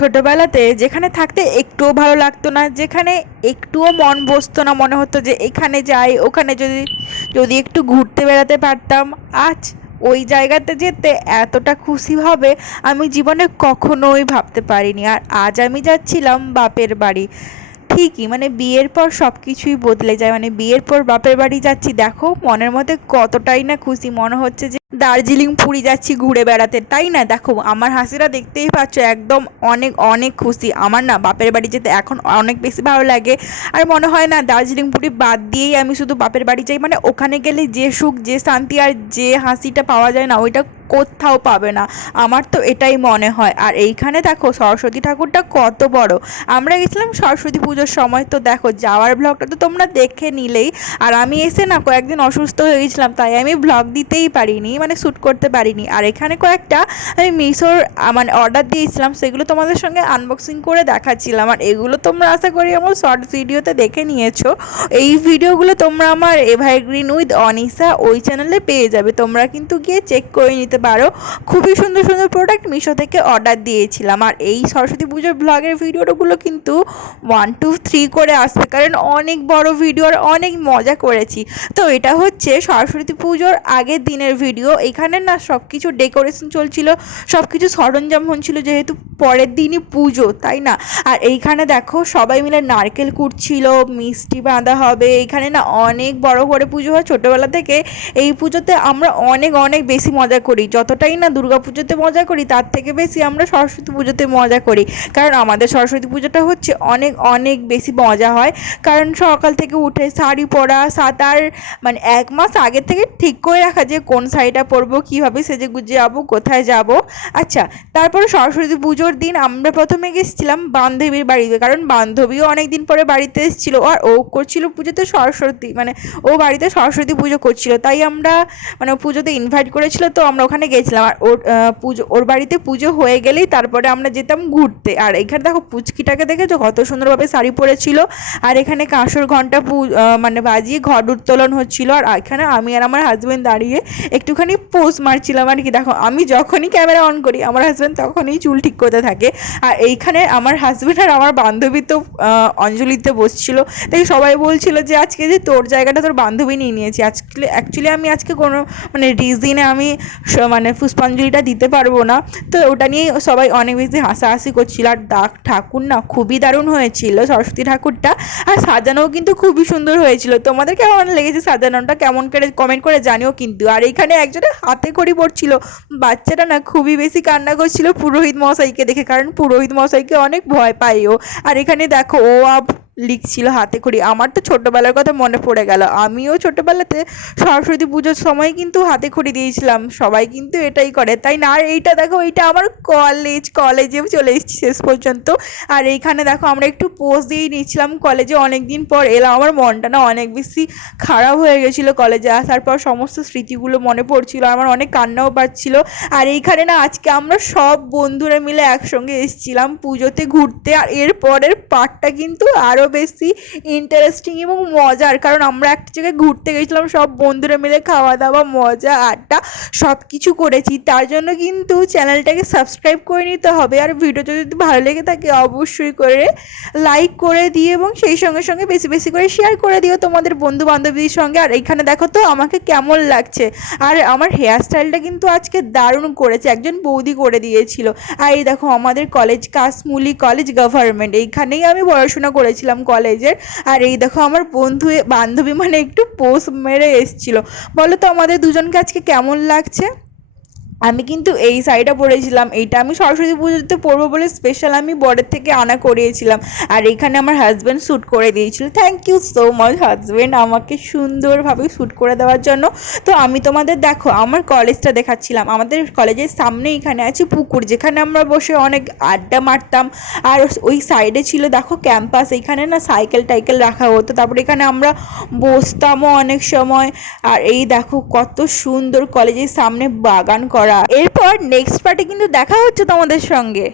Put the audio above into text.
ছোটবেলাতে যেখানে থাকতে একটুও ভালো লাগতো না, যেখানে একটুও মন বসতো না, মনে হতো যে এখানে যাই, ওখানে যদি যদি একটু ঘুরতে বেড়াতে পারতাম। আজ ওই জায়গাতে যেতে এতটা খুশি হবে আমি জীবনে কখনোই ভাবতে পারিনি। আর আজ আমি যাচ্ছিলাম বাপের বাড়ি। ঠিকই মানে বিয়ের পর সব কিছুই বদলে যায় মানে বিয়ের পর বাপের বাড়ি যাচ্ছি, দেখো মনের মধ্যে কতটাই না খুশি, মনে হচ্ছে যে দার্জিলিং, পুরী যাচ্ছি, ঘুরে বেড়াতে। তাই না? দেখো, আমার হাসিটা দেখতেই পাচ্ছ, একদম অনেক অনেক খুশি। আমার না বাপের বাড়ি যেতে এখন অনেক বেশি ভালো লাগে। আর মনে হয় না, দার্জিলিং, পুরী বাদ দিয়েই আমি শুধু বাপের বাড়ি যাই। মানে ওখানে গেলে যে সুখ, যে শান্তি আর যে হাসিটা পাওয়া যায় না, ওইটা কোথাও পাবে না। আমার তো এটাই মনে হয়। আর এইখানে দেখো, সরস্বতী ঠাকুরটা কত বড়। আমরা গেছিলাম সরস্বতী পুজোর সময়। তো দেখো, যাওয়ার ব্লগটা তো তোমরা দেখে নিলেই। আর আমি এসে না কয়েকদিন অসুস্থ হয়ে গেছিলাম, তাই আমি ব্লগ দিতেই পারিনি। মানে শ্যুট করতে পারিনি। আর এখানে কয়েকটা আমি মিশোর মানে অর্ডার দিয়েছিলাম, সেগুলো তোমাদের সঙ্গে আনবক্সিং করে দেখাচ্ছিলাম। আর এগুলো তোমরা আশা করি আমার শর্ট ভিডিওতে দেখে নিয়েছো। এই ভিডিওগুলো তোমরা আমার এভারগ্রিন উইথ অনিসা ওই চ্যানেলে পেয়ে যাবে। তোমরা কিন্তু গিয়ে চেক করে নিতে পারো। খুবই সুন্দর সুন্দর প্রোডাক্ট মিশো থেকে অর্ডার দিয়েছিলাম। আর এই সরস্বতী পুজোর ব্লগের ভিডিওগুলো কিন্তু ওয়ান টু থ্রি করে আসবে। কারণ অনেক বড় ভিডিও আর অনেক মজা করেছি। তো এটা হচ্ছে সরস্বতী পুজোর আগের দিনের ভিডিও এখানে না সব কিছু ডেকোরেশন চলছিল সব কিছু সরঞ্জাম হচ্ছিল যেহেতু পরের দিনই পুজো, তাই না? আর এইখানে দেখো সবাই মিলে নারকেল কুটছিল মিষ্টি বাঁধা হবে, এখানে না অনেক বড় করে পুজো হয়। ছোটোবেলা থেকে এই পুজোতে আমরা অনেক অনেক বেশি মজা করি। যতটাই না দুর্গা পুজোতে মজা করি, তার থেকে বেশি আমরা সরস্বতী পুজোতে মজা করি। কারণ আমাদের সরস্বতী পুজোটা হচ্ছে অনেক অনেক বেশি মজা হয়। কারণ সকাল থেকে উঠে শাড়ি পরা, সাঁতার মানে এক মাস আগে থেকে ঠিক করে রাখা যে কোন শাড়িটা পরবো, কীভাবে সেজে গুজে যাব, কোথায় যাব। আচ্ছা তারপরে সরস্বতী পুজোর দিন আমরা প্রথমে গেছিলাম বান্ধবীর বাড়িতে, কারণ বান্ধবীও অনেক দিন পরে বাড়িতে এসেছিল আর ও করছিল পুজোতে সরস্বতী মানে ও বাড়িতে সরস্বতী পুজো করছিল। তাই আমরা মানে পুজোতে ইনভাইট করেছিল, তো আমরা ওখানে গেছিলাম। আর ওর পুজো, ওর বাড়িতে পুজো হয়ে গেলেই তারপরে আমরা যেতাম ঘুরতে। আর এখানে দেখো পুচকিটাকে দেখেছ? কত সুন্দরভাবে শাড়ি পরেছিল। আর এখানে কাঁসর ঘণ্টা মানে বাজিয়ে ঘট উত্তোলন হচ্ছিল। আর এখানে আমি আর আমার হাজব্যান্ড দাঁড়িয়ে একটুখানি পোজ মারছিলাম। আর কি দেখো, আমি যখনই ক্যামেরা অন করি, আমার হাজব্যান্ড তখনই চুল ঠিক করতে থাকে। আর এইখানে আমার হাজব্যান্ড আর আমার বান্ধবী তো অঞ্জলিতে বসছিল। তাই সবাই বলছিল যে, আজকে যে তোর জায়গাটা তোর বান্ধবী নিয়ে নিয়েছি। আজকে অ্যাকচুয়ালি আমি আজকে কোনো মানে রিজিনে আমি মানে পুষ্পাঞ্জলিটা দিতে পারব না। তো ওটা নিয়ে সবাই অনেক বেশি হাসাহাসি করছিল। আর দাগ ঠাকুর না খুবই দারুণ হয়েছিল সরস্বতী ঠাকুরটা। আর সাজানোও কিন্তু খুবই সুন্দর হয়েছিল। তোমাদের কেমন লেগেছে সাজানোটা? কেমন করে কমেন্ট করে জানিও কিন্তু। আর এখানে একজনের হাতে খড়ি পড়ছিল। বাচ্চাটা না খুবই বেশি কান্না করছিল পুরোহিত মশাইকে দেখে কারণ পুরোহিত মশাইকে অনেক ভয় পায় ও। আর এখানে দেখো ও আব লিখছিল হাতে খড়ি। আমার তো ছোটোবেলার কথা মনে পড়ে গেল। আমিও ছোটোবেলাতে সরস্বতী পুজোর সময় কিন্তু হাতে খড়ি দিয়েছিলাম। সবাই কিন্তু এটাই করে। তাই না? আর এইটা দেখো, এইটা আমার কলেজ কলেজেও চলে এসেছি শেষ পর্যন্ত। আর এইখানে দেখো, আমরা একটু পোজ দিয়েই নিচ্ছিলাম কলেজে অনেক দিন পর। এলাম, আমার মনটা না অনেক বেশি খারাপ হয়ে গেছিল কলেজে আসার পর। সমস্ত স্মৃতিগুলো মনে পড়ছিল, আমার অনেক কান্নাও পাচ্ছিল। আর এইখানে না, আজকে আমরা সব বন্ধুরা মিলে একসঙ্গে এসেছিলাম পুজোতে ঘুরতে। আর এর পরের পার্টটা কিন্তু আরও বেশি ইন্টারেস্টিং এবং মজার। কারণ আমরা একটা জায়গায় ঘুরতে গেছিলাম, সব বন্ধুরা মিলে খাওয়া দাওয়া মজা, আড্ডা সব কিছু করেছি। তার জন্য কিন্তু চ্যানেলটাকে সাবস্ক্রাইব করে নিতে হবে। আর ভিডিওটা যদি ভালো লেগে থাকে, অবশ্যই করে লাইক করে দিয়ে এবং সেই সঙ্গে সঙ্গে বেশি বেশি করে শেয়ার করে দিও তোমাদের বন্ধু বান্ধবীর সঙ্গে। আর এখানে দেখো তো, আমাকে কেমন লাগছে। আর আমার হেয়ার স্টাইলটা কিন্তু আজকে দারুণ করেছে। একজন বৌদি করে দিয়েছিল। আর এই দেখো, আমাদের কলেজ কাশমুলি কলেজ গভর্নমেন্ট এইখানেই আমি পড়াশোনা করেছিলাম। কলেজের। আর এই দেখো আমার বন্ধু, বান্ধবী মানে একটু পোষ মেরে এসছিল। বলো তো আমাদের দুজনকে আজকে কেমন লাগছে? আমি কিন্তু এই শাড়িটা পরেছিলাম, এইটা আমি সরস্বতী পুজোতে পরবো বলে স্পেশাল আমি বরের থেকে আনা করিয়েছিলাম। আর এখানে আমার হাজব্যান্ড শ্যুট করে দিয়েছিল। Thank you so much husband আমাকে সুন্দরভাবে শ্যুট করে দেওয়ার জন্য। তো আমি তোমাদের দেখো, আমার কলেজটা দেখাচ্ছিলাম। আমাদের কলেজের সামনে এখানে আছে পুকুর, যেখানে আমরা বসে অনেক আড্ডা মারতাম। আর ওই সাইডে ছিল, দেখো ক্যাম্পাস এখানে না সাইকেল টাইকেল রাখা হতো। তারপরে এখানে আমরা বসতামও অনেক সময়। আর এই দেখো কত সুন্দর কলেজের সামনে বাগান করা। এরপর নেক্সট পার্টে কিন্তু দেখা হচ্ছে তোমাদের সঙ্গে।